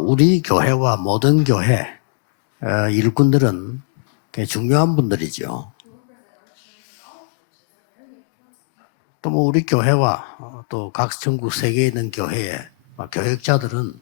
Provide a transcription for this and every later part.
우리 교회와 모든 교회 일꾼들은 굉장히 중요한 분들이죠. 또 뭐 우리 교회와 또 각 전국 세계에 있는 교회의 교역자들은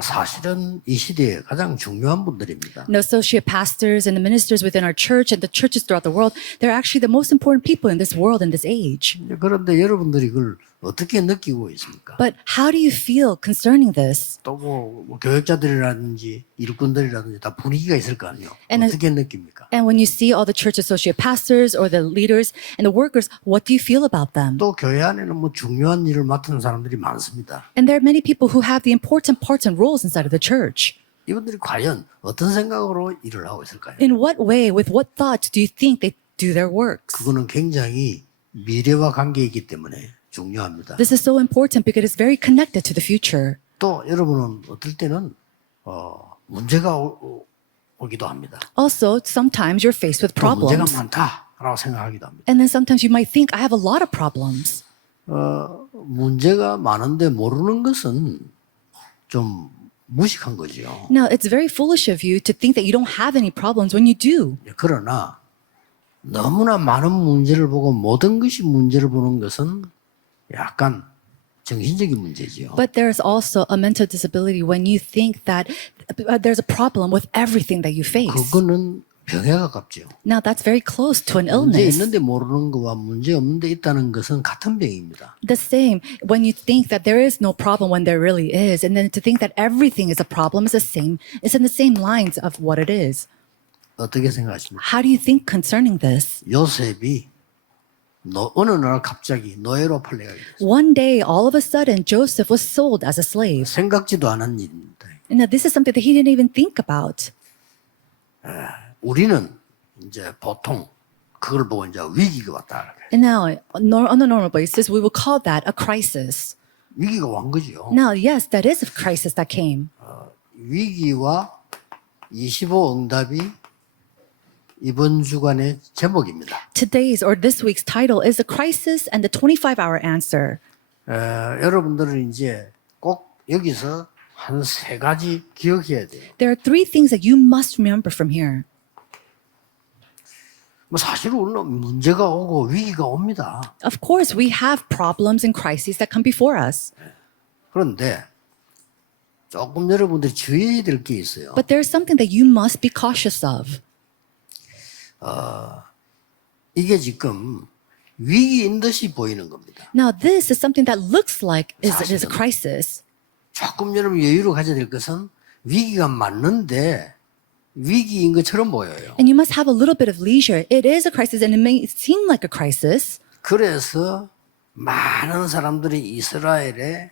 사실은 이 시대에 가장 중요한 분들입니다. And the associate pastors and the ministers within our church and the churches throughout the world, they're actually the most important people in this world, in this age. 그런데 여러분들이 그걸 어떻게 느끼고 있습니까? But how do you feel concerning this? 또 뭐 교역자들이라든지 일꾼들이라든지 다 분위기가 있을 거 아니에요. And 어떻게 느낍니까? And when you see all the church associate pastors or the leaders and the workers, what do you feel about them? 또 교회 안에는 뭐 중요한 일을 맡은 사람들이 많습니다. And there are many people who have the important parts and roles inside of the church. 이분들이 과연 어떤 생각으로 일을 하고 있을까요? In what way, with what thoughts do you think they do their works? 그거는 굉장히 미래와 관계이기 때문에 중요합니다. This is so important because it's very connected to the future. 또 여러분은 어떨 때는 문제가 오기도 합니다. Also, sometimes you're faced with 또 문제가 problems. 많다라고 생각하기도 합니다. And then sometimes you might think, I have a lot of problems. 문제가 많은데 모르는 것은 좀 무식한 거죠. Now, it's very foolish of you to think that you don't have any problems when you do. 그러나 너무나 많은 문제를 보고 모든 것이 문제를 보는 것은 약간 정신적인 문제지요. But there's also a mental disability when you think that there's a problem with everything that you face. 그거는 병에 가깝죠. Now, that's very close to an 문제 illness. 있는데 모르는 거와 문제 없는데 있다는 것은 같은 병입니다. The same when you think that there is no problem when there really is, and then to think that everything is a problem is the same. It's in the same lines of what it is. 어떻게 생각하십니까? How do you think concerning this? 요셉이 어느 날 갑자기 노예로 팔려가게 됐어요. One day, all of a sudden, Joseph was sold as a slave. 생각지도 않은 일입니다. And now this is something that he didn't even think about. 우리는 이제 보통 그걸 보고 이제 위기가 왔다. And now, on a normal basis, we will call that a crisis. 위기가 온 거죠. Now, yes, that is a crisis that came. 위기와 25응답이 이번 주간의 제목입니다. Today's or this week's title is A Crisis and the 25-Hour Answer. 여러분들은 이제 꼭 여기서 한 세 가지 기억해야 돼요. There are three things that you must remember from here. 뭐 사실 우리는 문제가 오고 위기가 옵니다. Of course, we have problems and crises that come before us. 그런데 조금 여러분들이 주의해야 될 게 있어요. But there's something that you must be cautious of. 이게 지금 위기인 듯이 보이는 겁니다. Now, this is something that looks like it is a crisis. 조금 여러분 여유를 가져야 될 것은 위기가 맞는데 위기인 것처럼 보여요. And you must have a little bit of leisure. It is a crisis and it may seem like a crisis. 그래서 많은 사람들이 이스라엘의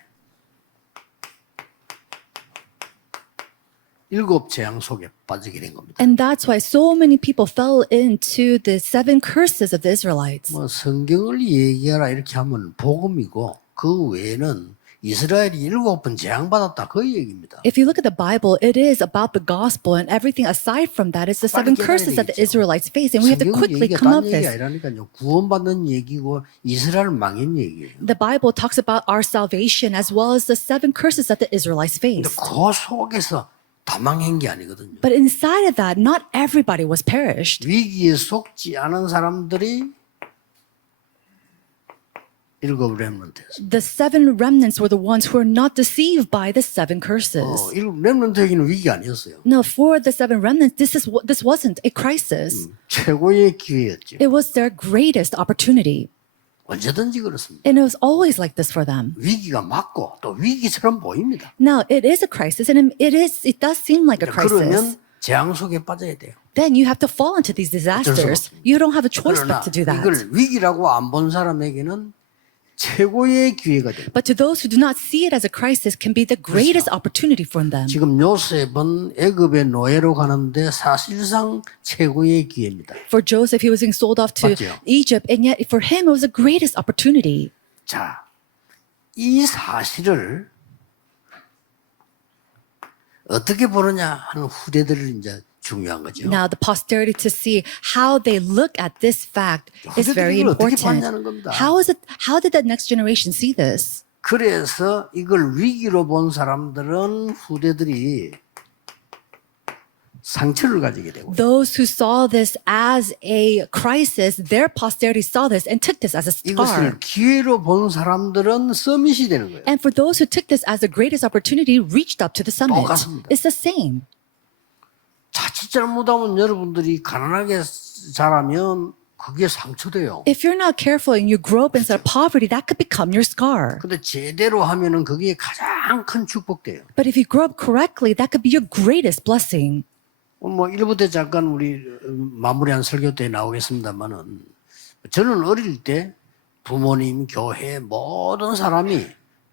7 재앙 속에 빠지게 된 겁니다. And that's why so many people fell into the 7 curses of the Israelites. 뭐 성경을 얘기하라 이렇게 하면 복음이고 그 외에는 이스라엘이 7번 재앙받았다 그 얘기입니다. If you look at the Bible, it is about the gospel, and everything aside from that is the 7 curses that the Israelites face, and we have to 성경은 quickly 얘기가 come 딴 up 얘기 this. 아니라니까요. 구원받는 얘기고 이스라엘 망인 얘기예요. The Bible talks about our salvation as well as the 7 curses that the Israelites 근데 faced. 그 속에서 다 망한 게 아니거든요. But inside of that, not everybody was perished. 위기에 속지 않은 사람들이 7 렘넌트였어요. The 7 remnants were the ones who were not deceived by the 7 curses. 7 렘넌트에게는 위기가 아니었어요. No, for the 7 remnants, this wasn't a crisis. 최고의 기회였죠. It was their greatest opportunity. 언제든지 그렇습니다. And it was always like this for them. 위기가 맞고 또 위기처럼 보입니다. Now, it is a crisis, and it does seem like a crisis. 그러면 재앙 속에 빠져야 돼요. Then you have to fall into these disasters. You don't have a choice 그러나 but to do that. 이걸 위기라고 안 본 사람에게는 최고의 기회가 됩니다. But to those who do not see it as a crisis can be the greatest opportunity for them. 지금 요셉은 애굽의 노예로 가는데 사실상 최고의 기회입니다. For Joseph, he was being sold off to 맞죠? Egypt, and yet for him, it was the greatest opportunity. 자, 이 사실을 어떻게 보느냐 하는 후대들을 이제 중요한 거죠. Now, the posterity to see how they look at this fact is very 후대들이 이걸 어떻게 important. 봤냐는 겁니다. How did the next generation see this? 그래서 이걸 위기로 본 사람들은 후대들이 상처를 가지게 되고 Those who saw this as a crisis, their posterity saw this and took this as a scar. 이것을 기회로 본 사람들은 서밋이 되는 거예요. And for those who took this as the greatest opportunity, reached up to the summit. 똑같습니다. It's the same. 자칫 잘못하면 여러분들이 가난하게 자라면 그게 상처돼요. If you're not careful and you grow up inside of poverty, that could become your scar. 근데 제대로 하면은 그게 가장 큰 축복돼요. But if you grow up correctly, that could be your greatest blessing. 뭐 1부 때 잠깐 우리 마무리한 설교 때 나오겠습니다만은 저는 어릴 때 부모님, 교회 모든 사람이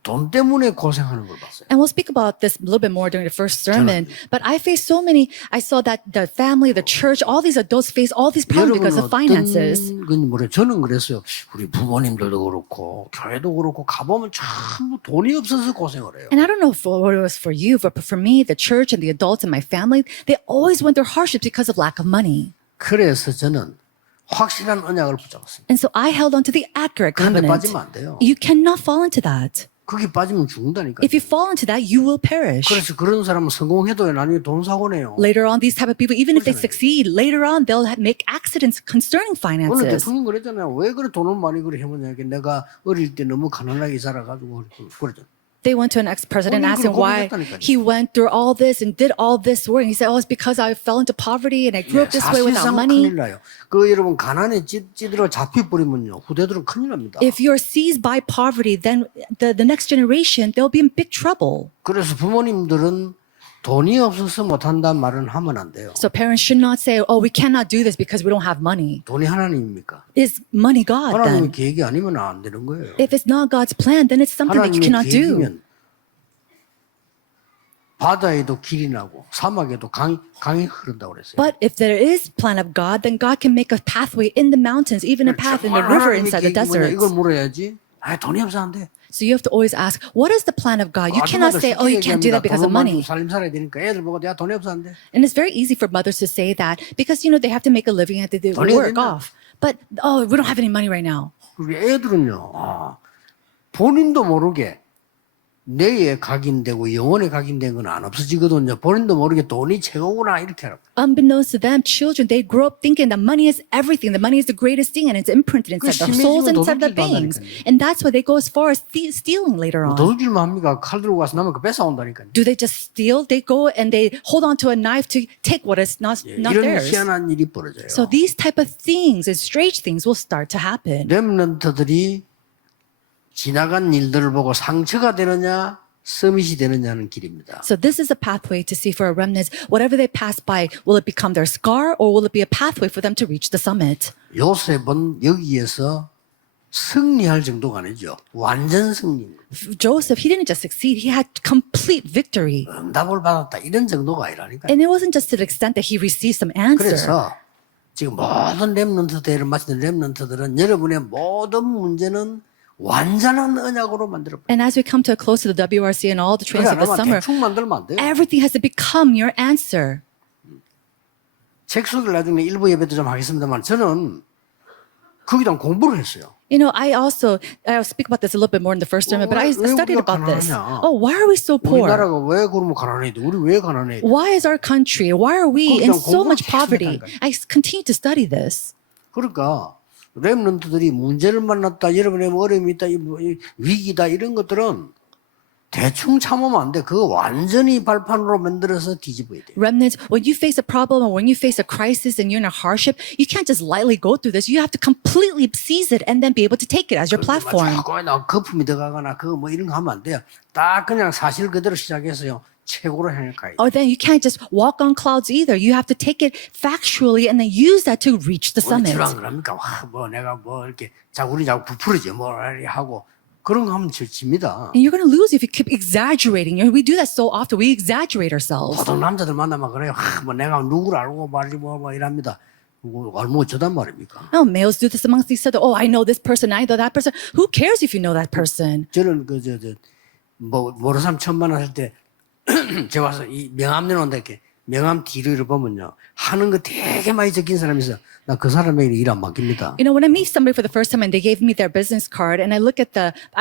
돈 때문에 고생하는 걸 봤어요. And we'll speak about this a little bit more during the first sermon. But I saw that the family, the church, all these adults face all these problems because of finances. 저는 그랬어요. 우리 부모님들도 그렇고 교회도 그렇고 가보면 참 돈이 없어서 고생을 해요. And I don't know what it was for you, but for me, the church and the adults in my family, they always went through hardships because of lack of money. 그래서 저는 확실한 언약을 붙잡았습니다. And so I held on to the accurate 그런데 covenant. 빠지면 안 돼요. You cannot fall into that. 거기 빠지면 죽는다니까. If you fall into that, you will perish. 그래서 그런 사람은 성공해도 나중에 돈 사고 내요. Later on, these type of people, even if they succeed, later on, they'll make accidents concerning 오늘 finances. 대통령 그랬잖아요. 왜 그래 돈을 많이 그래 해보냐. 내가 어릴 때 너무 가난하게 자라가지고 그러죠. They went to an ex-president and asked him why 고민했다니까요. he went through all this and did all this work. And he said, oh, it's because I fell into poverty and I grew up this way without 사실상 money. 큰일 나요. 그 여러분 가난에 찌들어 잡혀버리면요. 후대들은 큰일 납니다. If you're seized by poverty, then the next generation, they'll be in big trouble. 그래서 부모님들은 돈이 없어서 못한다는 말은 하면 안 돼요. So parents should not say, oh, we cannot do this because we don't have money. 돈이 하나님입니까? Is money God 하나님의 then? 계획이 아니면 안 되는 거예요. If it's not God's plan, then it's something that you 하나님의 cannot do. 계획이면 바다에도 길이 나고 사막에도 강이 흐른다고 그랬어요. But if there is plan of God, then God can make a pathway in the mountains, even a path in the river inside the desert. 이걸 물어야지. 돈이 없어 안 돼. So you have to always ask, what is the plan of God? You cannot say, oh, you can't do that because of money. 살림 살아야 되니까 애들 보고 내가 돈이 없어 안 돼. And it's very easy for mothers to say that because, they have to make a living and they 돈이 work 어딨나? off. But, oh, we don't have any money right now. 우리 애들은요. 본인도 모르게 내에 각인되고 영혼에 각인된 건 안 없어지거든요. 본인도 모르게 돈이 최고구나 이렇게 알아요. Unbeknownst to them, children, they grow up thinking that money is everything. The money is the greatest thing and it's imprinted inside their souls and inside their veins. And that's why they go as far as stealing later on. 도둑질만 합니까? 칼 들고 가서 남의 거 뺏어온다니까요. Do they just steal? They go and they hold on to a knife to take what is not 이런 theirs. 희한한 일이 벌어져요. So these type of things and strange things will start to happen. 렘넌트들이 지나간 일들을 보고 상처가 되느냐 서밋이 되느냐는 길입니다. So this is a pathway to see for a remnant. Whatever they pass by, will it become their scar or will it be a pathway for them to reach the summit? 요셉은 여기에서 승리할 정도가 아니죠. 완전 승리. Joseph, he didn't just succeed, he had complete victory. 응답을 받았다 이런 정도가 아니라니까요. And it wasn't just to the extent that he received some answer. 그래서 지금 모든 렘넌트 대회를 마치는 렘넌트들은 여러분의 모든 문제는 완전한 언약으로 만들어. And as we come to a close to the WRC and all the trainings of the summer, 대충 만들면 안 돼요. everything has to become your answer. 책 소개를 나중에 일부 예배도 좀 하겠습니다만 저는 거기다 공부를 했어요. I'll speak about this a little bit more in the first sermon, but I 왜 studied 우리가 about this. 가난하냐? Oh, why are we so poor? 우리나라가 왜 그러면 가난해야 돼? 우리 왜 가난해야 돼? Why is our country, why are we in 그냥 so 공부를 much poverty? 계속 I continue to study this. 그러니까 렘넌트들이 문제를 만났다, 여러분의 어려움이 있다, 이 위기다 이런 것들은 대충 참으면 안 돼. 그거 완전히 발판으로 만들어서 뒤집어야 돼. Remnants, when you face a problem or when you face a crisis and you're in a hardship, you can't just lightly go through this. You have to completely seize it and then be able to take it as your platform. 나 거품이 들어가거나 그거 뭐 이런 거 하면 안 돼요. 딱 그냥 사실 그대로 시작해서요. 최고로 향해. Or then you can't just walk on clouds either. You have to take it factually and then use that to reach the summit. 지루한 거랍니까? 내가 이렇게 우리 자꾸 부풀이지 뭐 하고 그런 거 하면 집니다. And you're going to lose if you keep exaggerating. We do that so often. We exaggerate ourselves. 보통 남자들 만나면 그래요. 내가 누구를 알고 말지 뭐 이랍니다. 알고 어쩌단 말입니까? No, males do this amongst each other. Oh, I know this person. I know that person. Who cares if you know that person? 저는 모르삼 처음 만났을 때 제가 와서 이 명함 내놓는다 이렇게 명함 뒤를 보면요. 하는 거 되게 많이 적힌 사람이 있어. 나 그 사람에게 일 안 맡깁니다. You know, when I meet somebody for the first time and they gave me their business card and I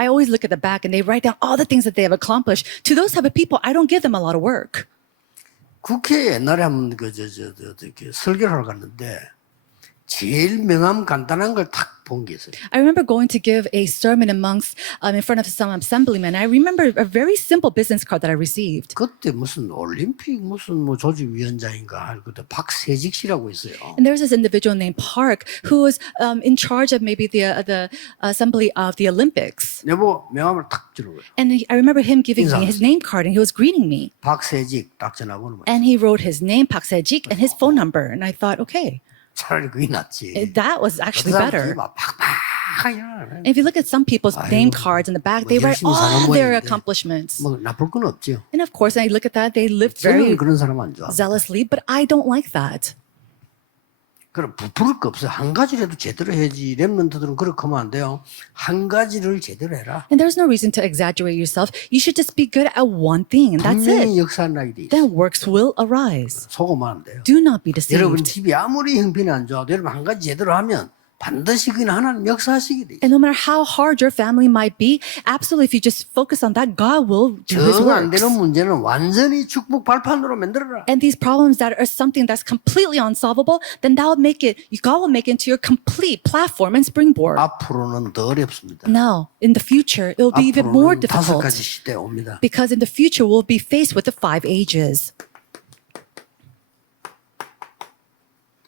always look at the back and they write down all the things that they have accomplished. To those type of people, I don't give them a lot of work. 국회에 옛날에 한번 설교를 하러 갔는데 제일 명함 간단한 걸 딱 본 게 있어요. I remember going to give a sermon in front of some assemblymen. I remember a very simple business card that I received. 그때 무슨 올림픽 무슨 뭐 조직위원장인가 할 그때 박세직 씨라고 있어요. And there's this individual named Park who was in charge of maybe the assembly of the Olympics. 여보 명함을 탁 주는 거예요. And I remember him giving me his name card and he was greeting me. 박세직 딱 전화번호. And he wrote his name, Park Se-jik, and his phone number. And I thought, okay, 차라리 그게 낫지. that was actually better. 막 팍팍하게 하네. And if you look at some people's name cards in the back, they write 열심히 사는 all their 모양인데. accomplishments. 뭐 나쁠 건 없죠. And of course, I look at that, they lived very 저는 그런 사람 안 좋아. zealously, but I don't like that. 그럼 부풀을 거 없어요. 한 가지라도 제대로 해야지. 랩런트들은 그렇게 하면 안 돼요. 한 가지를 제대로 해라. And there's no reason to exaggerate yourself. You should just be good at one thing, and that's 분명히 it. 역사한 날이 돼 있어. Then works will arise. 속으면 안 돼요. Do not be 여러분 deceived. 집이 아무리 형편이 안 좋아도 여러분 한 가지 제대로 하면 반드시 그냥 하나님 역사하시게 돼 있어요. And no matter how hard your family might be, absolutely, if you just focus on that, God will do His 정 안 works. 되는 문제는 완전히 축복 발판으로 만들어라. And these problems that are something that's completely unsolvable, then God will make it into your complete platform and springboard. 앞으로는 더 어렵습니다. Now, in the future, it will be even more 앞으로는 다섯 difficult 가지 시대 옵니다. because in the future, we'll be faced with the 5 ages.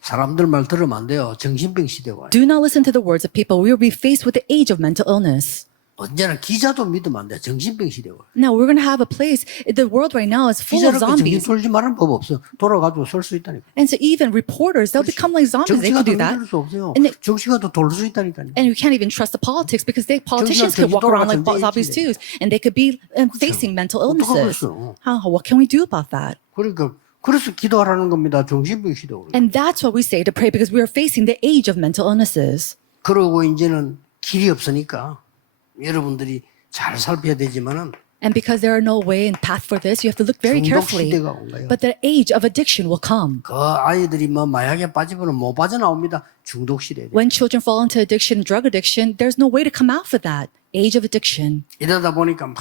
사람들 말 들으면 안 돼요. 정신병 시대가 와요. Do not listen to the words of people. We will be faced with the age of mental illness. 언제나 기자도 믿으면 안 돼. 정신병 시대가 와요. Now, we're going to have a place, the world right now is full of 기자를 정신 zombies. 쫄지 말하는 법 없어. 돌아가지고 설 수 있다니까. And so even reporters, they'll become like zombies. They 정치가 could 더 do that. 믿을 수 없어요. And it- 정치가 더 돌 수 있다니까요. And you can't even trust the politics because politicians could walk around like zombies too. And they could be facing mental illnesses. 어떡하겠어. What can we do about that? 그러니까 그래서 기도하라는 겁니다. 정신병 시대가. And that's what we say to pray because we are facing the age of mental illnesses. 그러고 이제는 길이 없으니까 여러분들이 잘 살펴야 되지만은 And because there are no way and path for this, you have to look very 중독 carefully. 시대가 온 거예요. But the age of addiction will come. 그 아이들이 뭐 마약에 빠지면 못 빠져나옵니다. 중독 시대. When children fall into addiction, drug addiction, there's no way to come out for that age of addiction. 이러다 보니까 막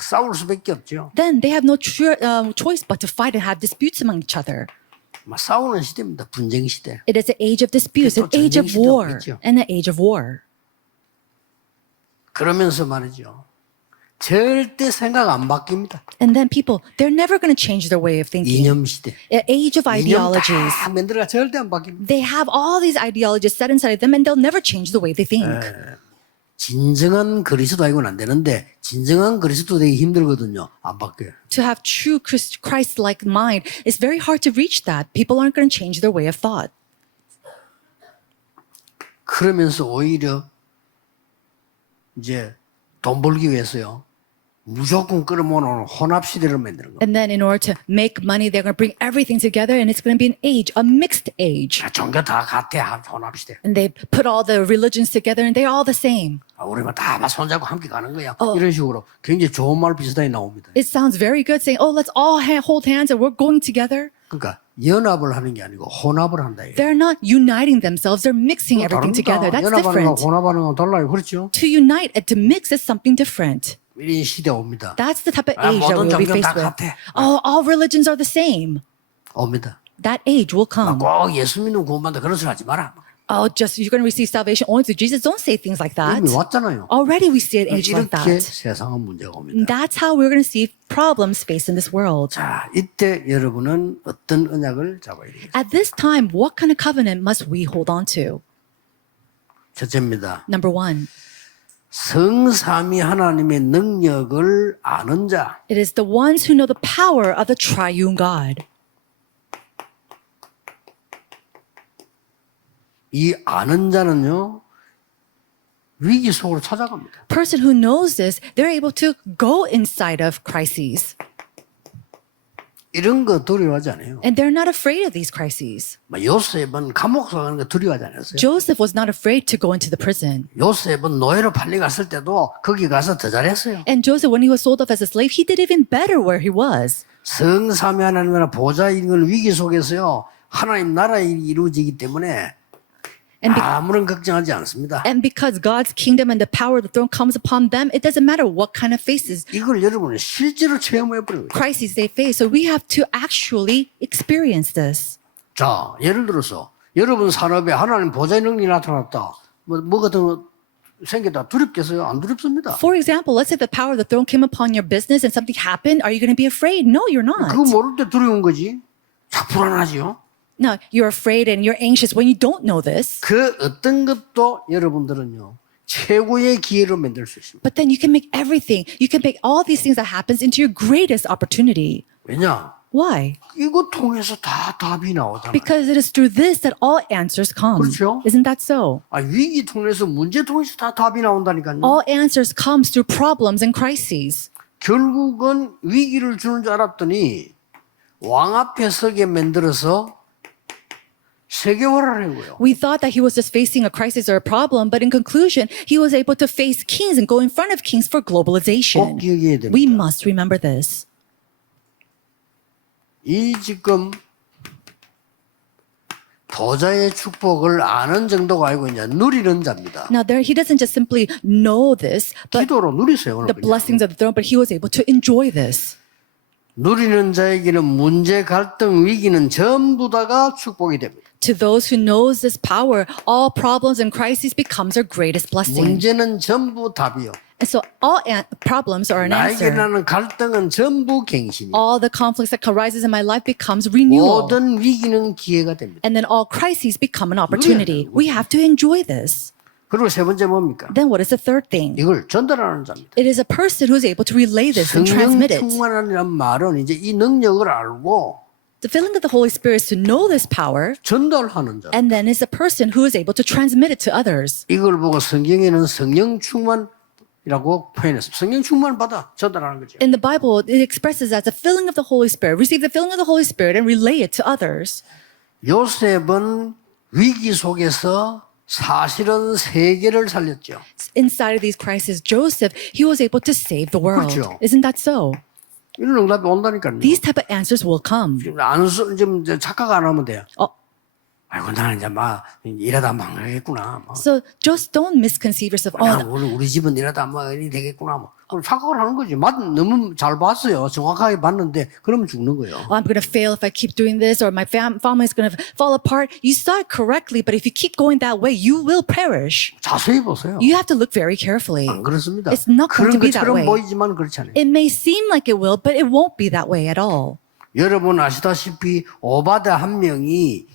싸울 수밖에 없죠. Then they have no choice but to fight and have disputes among each other. 막 싸우는 시대입니다. 분쟁 시대. It is an age of disputes, an 또 age of 전쟁 시대가 war, 오겠죠. and an age of war. 그러면서 말이죠. 절대 생각 안 바뀝니다. And then people, they're never going to change their way of thinking. 이념 시대. An age of 이념 ideologies. 다 만들어가 절대 안 바뀝니다. They have all these ideologies set inside of them and they'll never change the way they think. 진정한 그리스도이고는 안 되는데 진정한 그리스도 되기 힘들거든요. 안 바뀌어요. To have true Christ-like mind, it's very hard to reach that. People aren't going to change their way of thought. 그러면서 오히려 이제 돈 벌기 위해서요. 무조건 끌어모으는 혼합 시대를 만드는 거. And then in order to make money, they're going to bring everything together and it's going to be an age, a mixed age. 종교 다 같아 혼합 시대. And they put all the religions together and they're all the same. 우리만 다 손잡고 함께 가는 거야. 이런 식으로 굉장히 좋은 말 비슷하게 나옵니다. It sounds very good saying, oh, let's all hold hands and we're going together. 그러니까 연합을 하는 게 아니고 혼합을 한다. 이게. They're not uniting themselves. They're mixing everything together. That's 연합하는 거 different. 혼합하는 건 달라요. 그렇죠? To unite and to mix is something different. 이런 시대 옵니다. That's the type of age that 모든 we'll be 종교 faced 다 with. 같아. Oh, all religions are the same. 옵니다. That age will come. 꼭 예수 믿는 구원받다 그런 소리 하지 마라. Oh, just you're going to receive salvation only through Jesus. Don't say things like that. 이미 왔잖아요. Already we see an age like 이렇게 that. 세상은 문제가 옵니다. That's how we're going to see problems faced in this world. 자, 이때 여러분은 어떤 언약을 잡아야 되겠어요? At this time, what kind of covenant must we hold on to? 첫째입니다. Number one, 성삼위 하나님의 능력을 아는 자. it is the ones who know the power of the triune God. 이 아는 자는요, 위기 속으로 찾아갑니다. Person who knows this, they're able to go inside of crises. 이런 거 두려워하지 않아요. And they're not afraid of these crises. 뭐 요셉은 감옥 가는 거 두려워하지 않았어요. Joseph was not afraid to go into the prison. 요셉은 노예로 팔려갔을 때도 거기 가서 더 잘했어요. And Joseph, when he was sold off as a slave, he did even better where he was. 성삼위 하나님 나라 보좌인 걸 위기 속에서요. 하나님 나라 일이 이루어지기 때문에 아무런 걱정하지 않습니다. And because God's kingdom and the power of the throne comes upon them, it doesn't matter what kind of faces, 이걸 여러분은 실제로 체험해 버려요. crises they face. So we have to actually experience this. 자, 예를 들어서 여러분 산업에 하나님 보좌의 능력이 나타났다. 뭐가 더 생겼다. 두렵겠어요? 안 두렵습니다. For example, let's say the power of the throne came upon your business and something happened. Are you going to be afraid? No, you're 그거 not. 모를 때 두려운 거지. 자, 불안하지요. No, you're afraid and you're anxious when you don't know this. 그 어떤 것도 여러분들은요. 최고의 기회로 만들 수 있습니다. But then you can make everything, you can make all these things that happens into your greatest opportunity. 왜냐? Why? 이거 통해서 다 답이 나오잖아요. Because it is through this that all answers come. 그렇죠? Isn't that so? 아, 위기 통해서 문제 통해서 다 답이 나온다니까요. All answers comes through problems and crises. 결국은 위기를 주는 줄 알았더니 왕 앞에 서게 만들어서 세계화를 해고요. We thought that he was just facing a crisis or a problem, but in conclusion, he was able to face kings and go in front of kings for 꼭 globalization. 기억해야 됩니다. We must remember this. 이 지금 보좌의 축복을 아는 정도가 아니고 이제 누리는 자입니다. Now, there he doesn't just simply know this, but 기도로 누리세요. the blessings of the throne, but he was able to enjoy this. 누리는 자에게는 문제, 갈등, 위기는 전부 다가 축복이 됩니다. To those who knows this power, all problems and crises becomes our greatest blessing. 문제는 전부 답이요. And so all problems are an 나에게 answer. 나는 갈등은 전부 갱신이요. All the conflicts that arises in my life becomes renewal. 모든 위기는 기회가 됩니다. And then all crises become an opportunity. We have to enjoy this. 그리고 세 번째 뭡니까? Then what is the third thing? 이걸 전달하는 자입니다. It is a person who is able to relay this and 성령 transmit it. 충만이라는 말은 이제 이 능력을 알고 The filling of the Holy Spirit is to know this power, 전달하는 자. and then is a person who is able to transmit it to others. 이걸 보고 성경에는 성령 충만이라고 표현했습니다. 성령 충만 받아 전달하는 거죠. In the Bible, it expresses as a filling of the Holy Spirit. Receive the filling of the Holy Spirit and relay it to others. 요셉은 위기 속에서 사실은 세계를 살렸죠. Inside of these crises, Joseph, he was able to save the world. 그렇죠. Isn't that so? 이런 응답이 온다니까요. These type of answers will come. 좀 착각 안 하면 돼요. Oh, 아이고 나는 이제 막 이러다 망하겠구나. 뭐. so just don't misconceive yourself. 나 Oh, 우리 집은 이러다 막 이리 되겠구나. 뭐. 그럼 착각을 하는 거지. 너무 잘 봤어요. 정확하게 봤는데 그러면 죽는 거예요. I'm going to fail if I keep doing this, or my family is going to fall apart. You saw it correctly, but if you keep going that way, you will perish. 자세히 보세요. You have to look very carefully. 안 그렇습니다. It's not going 그런 to be that 것처럼 way. 보이지만 그렇지 않아요. It may seem like it will, but it won't be that way at all. 여러분 아시다시피 오바다 한 명이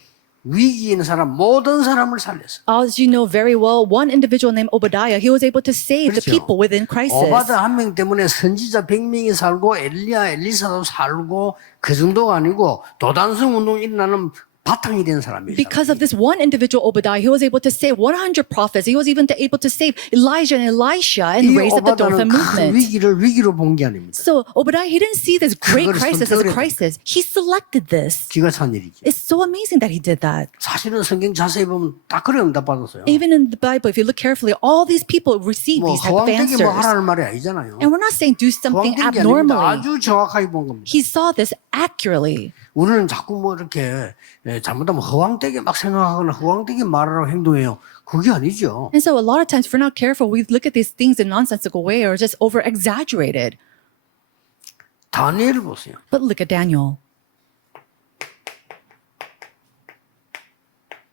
위기에 있는 사람 모든 사람을 살렸어요. As you know very well, one individual named Obadiah, he was able to save the 그렇죠. people within crisis. 오바다 한 명 때문에 선지자 100명이 살고 엘리사도 살고 그 정도가 아니고 도단성 운동이 일어나는 바탕이 된 사람이에요. Because of this one individual Obadiah, he was able to save 100 prophets. He was even able to save Elijah and Elisha and 이 raise up the 오바다는 Dothan 큰 movement. 위기를 위기로 본 게 아닙니다. So Obadiah, he didn't see this great 그걸 crisis as a 선택을 crisis. He selected this. 기가 찬 일이죠. It's so amazing that he did that. 사실은 성경 자세히 보면 다 그래 응답 받았어요. Even in the Bible, if you look carefully, all these people receive 뭐 these type of 허황되게 뭐 answers. 하라는 말이 아니잖아요. And we're not saying do something 허황된 게 아닙니다. abnormally. 아주 정확하게 본 겁니다. He saw this accurately. 우리는 자꾸 뭐 이렇게 잘못하면 허황되게 막 생각하거나 허황되게 말하라고 행동해요. 그게 아니죠. And so a lot of times, if we're not careful, we look at these things in a nonsensical way or just over exaggerated. 다니엘을 보세요. But look at Daniel.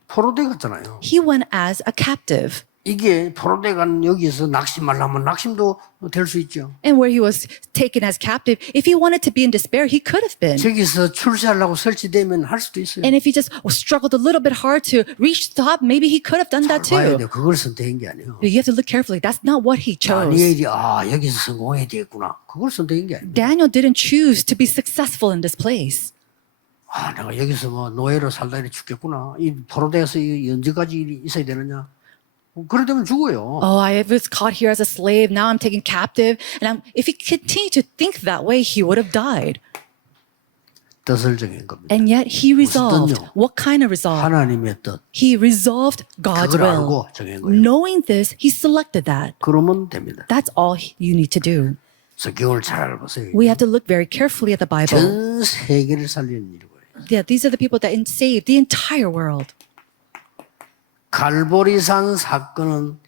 포로대 갔잖아요. He went as a captive. 이게 포로대 간 여기서 낙심하려면 낙심도 될 수 있죠. And where he was taken as captive, if he wanted to be in despair, he could have been. 저기서 출세하려고 설치되면 할 수도 있어요. And if he just struggled a little bit hard to reach the top, maybe he could have done that 봐야 too. 돼요. 그걸 선택한 게 아니에요. But you have to look carefully. That's not what he chose. 다니엘이 여기서 성공해야 되겠구나. 그걸 선택한 게 아니에요. Daniel didn't choose to be successful in this place. 내가 여기서 뭐 노예로 살다 이래 죽겠구나. 이 포로대에서 언제까지 있어야 되느냐. 그러다면 죽어요. Oh, I was caught here as a slave. Now I'm taken captive. And if he continued to think that way, he would have died. 뜻을 정한 겁니다. And yet he resolved. 뜻요? What kind of resolve? 하나님의 뜻. He resolved God's 그걸 will. 알고 정한 거예요. Knowing this, he selected that. 그러면 됩니다. That's all you need to do. 성경을 잘 보세요. We have to look very carefully at the Bible. 전 세계를 살리는 일이고요. Yeah, these are the people that saved the entire world. 갈보리산 사건은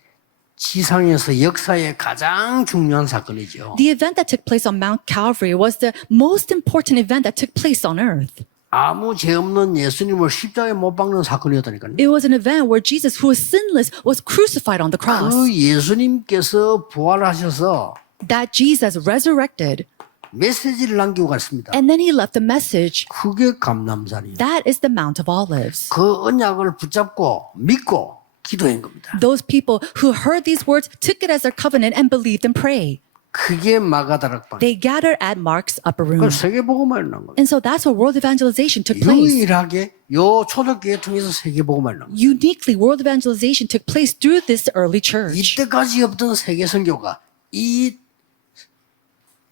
지상에서 역사의 가장 중요한 사건이죠. The event that took place on Mount Calvary was the most important event that took place on earth. 아무 죄 없는 예수님을 십자가에 못 박는 사건이었다니까요. It was an event where Jesus, who was sinless, was crucified on the cross. 그 예수님께서 부활하셔서 That Jesus resurrected, 메시지를 남기고 갔습니다. and then he left a message. 그게 감람산이에요. That is the Mount of Olives. 그 언약을 붙잡고 믿고 기도한 겁니다. Those people who heard these words took it as their covenant and believed and prayed. 그게 마가다락방. They gathered at Mark's upper room. 그 세계복음화를 난 거예요. And so that's where world evangelization took place. 유일하게 요 초대교회 통해서 세계복음화를 난 거예요. Uniquely, world evangelization took place through this early church. 이때까지 없던 세계 선교가 이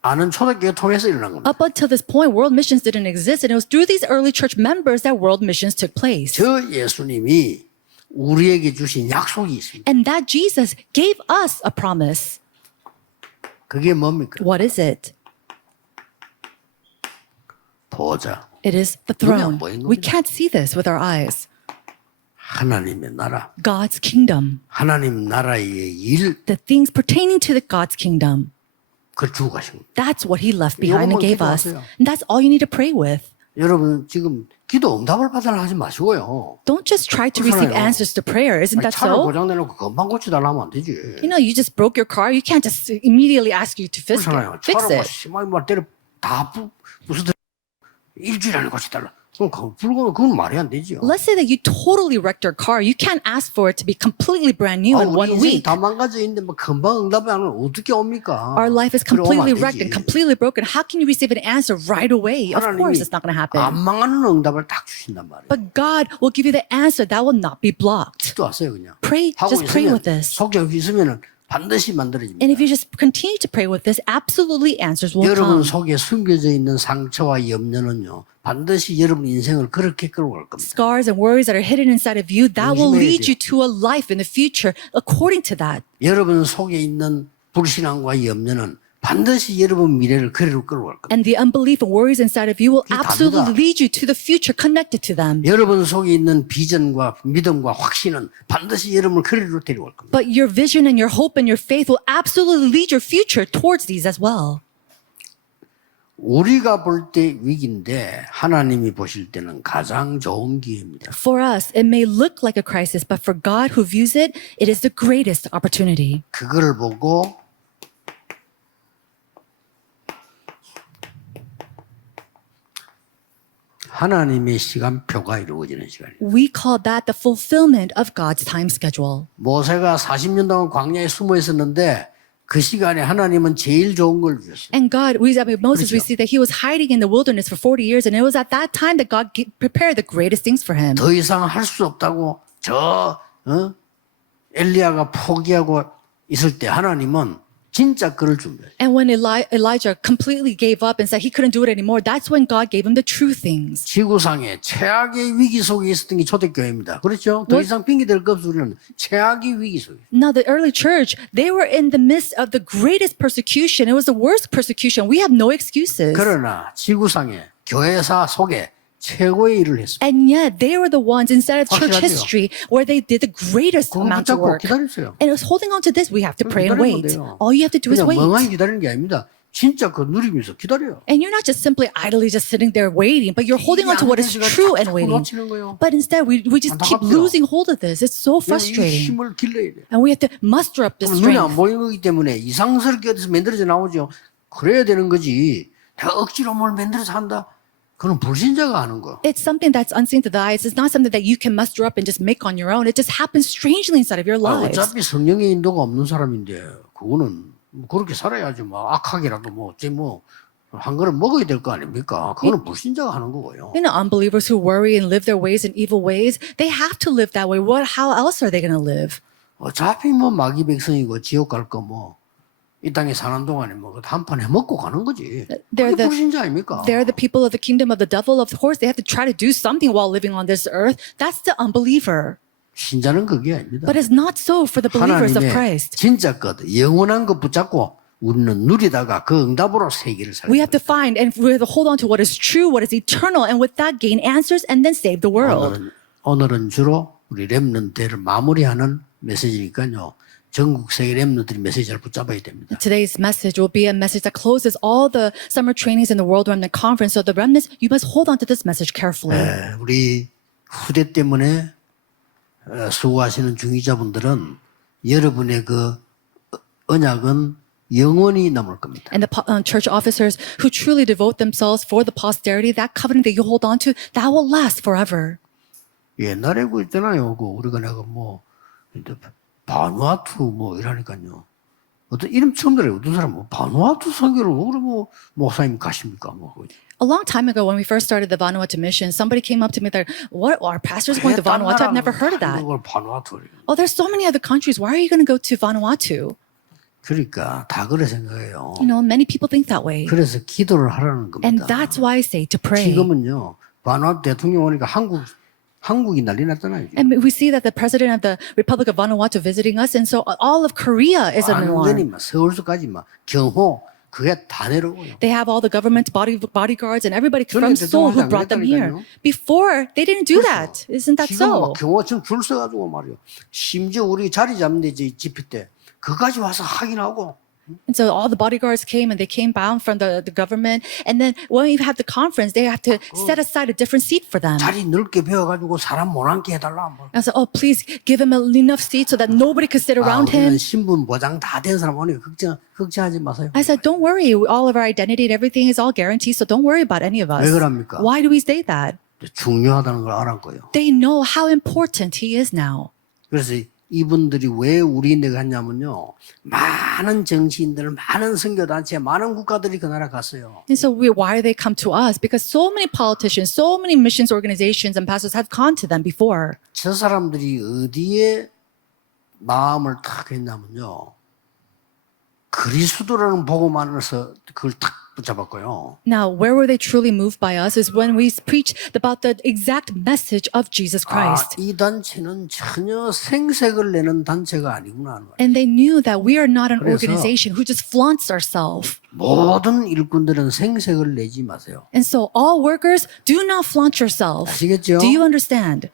아는 초대교회 통해서 일어난 겁니다. Up until this point, world missions didn't exist, and it was through these early church members that world missions took place. 저 예수님이 우리에게 주신 약속이 있습니다. And that Jesus gave us a promise. 그게 뭡니까? What is it? 보좌. It is the 눈에 throne. 안 보이는 We 겁니다. can't see this with our eyes. 하나님의 나라. God's kingdom. 하나님 나라의 일. The things pertaining to the God's kingdom. 그걸 주고 가신 겁니다. That's what he left behind and 요것만 gave us. 기도하세요. And that's all you need to pray with. 여러분 지금 기도 응답을 받으려 하지 마시고요. Don't just try to receive 그렇잖아요. answers to prayer. Isn't 아니, that 차를 so? 고장내놓고 금방 고치달라 하면 안 되지. You know, you just broke your car. You can't just immediately ask you to fix 그렇잖아요. it. Fix 차를 뭐 it. 심하게 말 때려 다 부수들 일주일 안에 고치달라. 그럼 그건 말이 안 되죠. Let's say that you totally wrecked your car. You can't ask for it to be completely brand new in 우리 1 인생이 week. 다 망가져 있는데 뭐 금방 응답이 안 오면 어떻게 옵니까? Our life is 그러면 completely 안 wrecked 되지. and completely broken. How can you receive an answer right away? Of course, it's not going to 안 happen. 망하는 응답을 딱 주신단 말이에요. But God will give you the answer that will not be blocked. 기도하세요 그냥. Pray, 하고 just pray 있으면 with this. 속죄 있으면은 반드시 만들어집니다. And if you just continue to pray with this, absolutely answers will 여러분 come. 속에 숨겨져 있는 상처와 염려는요 반드시 여러분 인생을 그렇게 끌어갈 겁니다. Scars and worries that are hidden inside of you, that will 조심해야 lead 돼요. you to a life in the future according to that. 여러분 속에 있는 불신앙과 염려는 반드시 여러분 미래를 그리로 끌어갈 겁니다. And the unbelief and worries inside of you will 그게 absolutely 답니다. lead you to the future connected to them. 여러분 속에 있는 비전과 믿음과 확신은 반드시 여러분을 그리로 데려갈 겁니다. But your vision and your hope and your faith will absolutely lead your future towards these as well. 우리가 볼 때 위기인데 하나님이 보실 때는 가장 좋은 기회입니다. For us, it may look like a crisis, but for God who views it, it is the greatest opportunity. 그걸 보고 하나님의 시간표가 이루어지는 시간이에요. We call that the fulfillment of God's time schedule. 모세가 40년 동안 광야에 숨어 있었는데 그 시간에 하나님은 제일 좋은 걸 주셨어요. And God, Moses, we 그렇죠. see that he was hiding in the wilderness for 40 years, and it was at that time that God prepared the greatest things for him. 더 이상 할 수 없다고 엘리야가 포기하고 있을 때 하나님은 진짜 그를 준비했어요. And when Elijah completely gave up and said he couldn't do it anymore, that's when God gave him the true things. 지구상에 최악의 위기 속에 있었던 게 초대교회입니다. 그렇죠? 더 이상 핑계댈 것 없이 우리는 최악의 위기 속에. Now, the early church, they were in the midst of the greatest persecution. It was the worst persecution. We have no excuses. 그러나 지구상에 교회사 속에 최고의 일을 했습니다. And yet, they were the ones inside of church 확실하죠? history where they did the greatest 그거 amount of 붙잡고 work. 기다렸어요. And it was holding on to this. We have to pray and 기다리면 wait. 돼요. All you have to do is 그냥 wait. 멍하니 기다리는 게 아닙니다. 진짜 그 누리면서 기다려요. And you're not just simply idly just sitting there waiting, but you're holding on to what is true and waiting. 놓치는 거예요. But instead, we just keep 안타깝죠? losing hold of this. It's so 이 frustrating. 힘을 길러야 돼요. And we have to muster up this 눈에 안 strength. 보이는 거기 때문에 이상스럽게 어디서 만들어져 나오죠. 그래야 되는 거지. 내가 억지로 뭘 만들어서 한다. 그건 불신자가 하는 거. It's something that's unseen to the eyes. It's not something that you can muster up and just make on your own. It just happens strangely inside of your lives. 어차피 성령의 인도가 없는 사람인데 그거는 뭐 그렇게 살아야지 뭐 악하게라도 뭐 어째 한 그릇 먹어야 될 거 아닙니까? 그거는 불신자가 하는 거고요. You know, unbelievers who worry and live their ways in evil ways, they have to live that way. How else are they going to live? 어차피 뭐 마귀 백성이고 지옥 갈 거 뭐 이 땅에 사는 동안에 뭐 한판 해먹고 가는 거지. They're 그게 the- 불신자 아닙니까? They're the people of the kingdom of the devil. Of course, they have to try to do something while living on this earth. That's the unbeliever. 신자는 그게 아닙니다. But it's not so for the believers of 하나님의 Christ. 진짜 것, 영원한 것 붙잡고 우리는 누리다가 그 응답으로 세계를 살게 We have to find and we have to hold on to what is true, what is eternal, and with that gain answers and then save the world. 오늘은 주로 우리 렘넌트를 마무리하는 메시지니까요. 전국 세계 렘넌트들이 메시지를 붙잡아야 됩니다. Today's message will be a message that closes all the summer trainings in the World Remnant Conference. So the remnants, you must hold on to this message carefully. 우리 후대 때문에 수고하시는 중위자분들은 여러분의 그 언약은 영원히 남을 겁니다. And the church officers who truly devote themselves for the posterity, that covenant that you hold on to, that will last forever. 옛날에 그 있잖아요. 그 우리가 내가 뭐 바누아투 뭐 이러니까요. 어떤 이름 처음 들어요. 어떤 사람 뭐 바누아투 선교를 왜 뭐 목사님 가십니까? 뭐 A long time ago, when we first started the Vanuatu mission, somebody came up to me that, what, our pastor's going to Vanuatu? I've never heard of that. 그걸 바누아투. Oh, there's so many other countries. Why are you going to go to Vanuatu? 그러니까 다 그래 생각해요. You know, many people think that way. 그래서 기도를 하라는 And 겁니다. that's why I say to pray. 지금은요. 바누아투 대통령 오니까 한국이 난리 났잖아요. And we see that the president of the Republic of Vanuatu visiting us, and so all of Korea is in 완전히 alarm. 막 서울서까지 막 경호 그게 다 내려오고요. They have all the government bodyguards and everybody 전에 from Seoul who 대통령이 brought them here. 그랬다니까요. Before, they didn't do that. Isn't that 지금 막 so? 경호 지금 줄 서가지고 말이요. 심지어 우리 자리 잡는 데 집회 때 그까지 와서 확인하고. And so all the bodyguards came and they came bound from the government. And then when we have the conference, they have to set aside a different seat for them. 자리 넓게 배워가지고 사람 못 앉게 해달라. 뭐. And so, oh, please give him enough seat so that nobody could sit around 우리는 him. 신분 보장 다 된 사람 오니까 걱정하지 마세요. I said, don't worry. All of our identity and everything is all guaranteed. So don't worry about any of us. 왜 그럽니까? Why do we say that? 중요하다는 걸 알았고요. They know how important he is now. 그래서 이분들이 왜 우리인데 갔냐면요. 많은 정치인들, 많은 선교단체, 많은 국가들이 그 나라 갔어요. And so why they come to us? Because so many politicians, so many missions organizations and pastors have gone to them before. 저 사람들이 어디에 마음을 탁 했냐면요. 그리스도라는 복음만에서 그걸 탁 붙잡았고요. Now, where were they truly moved by us is when we preach about the exact message of Jesus Christ. 이 단체는 전혀 생색을 내는 단체가 아니구나. And they knew that we are not an 그래서 organization who just flaunts ourselves. 모든 일꾼들은 생색을 내지 마세요. And so all workers, do not flaunt yourself. 아시겠죠? Do you understand?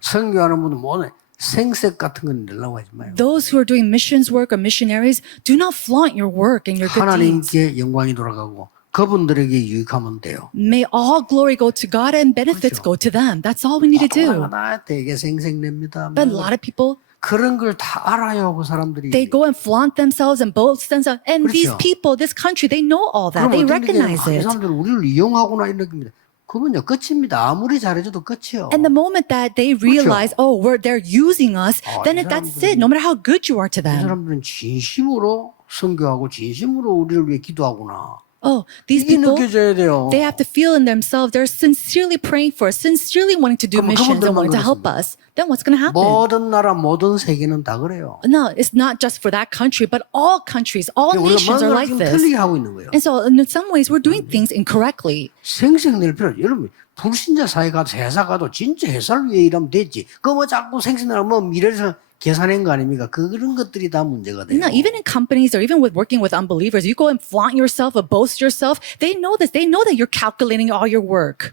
선교하는 분은 뭐네? 생색 같은 건 내려고 하지 마요. Those who are doing missions work or missionaries, do not flaunt your work and your good deeds. 하나님께 영광이 돌아가고 그분들에게 유익하면 돼요. May all glory go to God and benefits go to them. That's all we need to do. 다 되게 생색냅니다. But a lot of people, 그런 걸 다 알아요, 그 사람들이. they go and flaunt themselves and boast themselves. And these 그렇죠. people, this country, they know all that. They recognize 이 it. 사람들은 우리를 이용하구나 이런 느낌입니다. 그러면요 끝입니다. 아무리 잘해줘도 끝이요. And the moment that they realize, oh, they're using us, then that's it. No matter how good you are to 이 them. 사람들은 진심으로 선교하고 진심으로 우리를 위해 기도하구나. Oh, these 이게 people, 느껴져야 돼요. they have to feel in themselves they're sincerely praying for us, sincerely wanting to do 그럼 missions and 그분들만 wanting to help 그렇습니다. us. Then what's going to happen? 모든 나라 모든 세계는 다 그래요. No, it's not just for that country, but all countries, all 우리가 nations are 뭔가를 like 좀 this. 틀리게 하고 있는 거예요. And so in some ways, we're doing things incorrectly. 생색낼 필요 없어요. 여러분 불신자 사회 가도 회사 가도 진짜 회사를 위해 일하면 되지. 그 뭐 자꾸 생색내면 뭐 미래에서 계산한 거 아닙니까? 그런 것들이 다 문제가 돼요. No, even in companies or even with working with unbelievers, you go and flaunt yourself or boast yourself. They know this. They know that you're calculating all your work.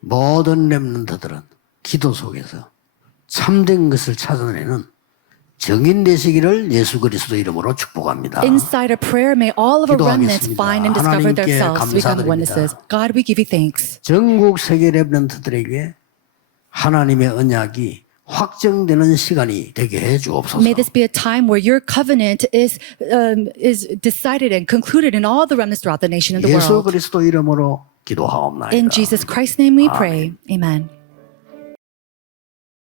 모든 렘넌트들은 기도 속에서 참된 것을 찾아내는 정인 되시기를 예수 그리스도 이름으로 축복합니다. Inside a prayer, may all of our remnants 기도하겠습니다. find and discover 하나님께 themselves to become 감사드립니다. witnesses. God, we give you thanks. 전국 세계 렘넌트들에게 하나님의 언약이 확정되는 시간이 되게 해 주옵소서. May this be a time where your covenant is decided and concluded in all the remnants throughout the nation and the 예수 world. 그리스도 이름으로 기도하옵나이다. In Jesus Christ's name we pray. Amen.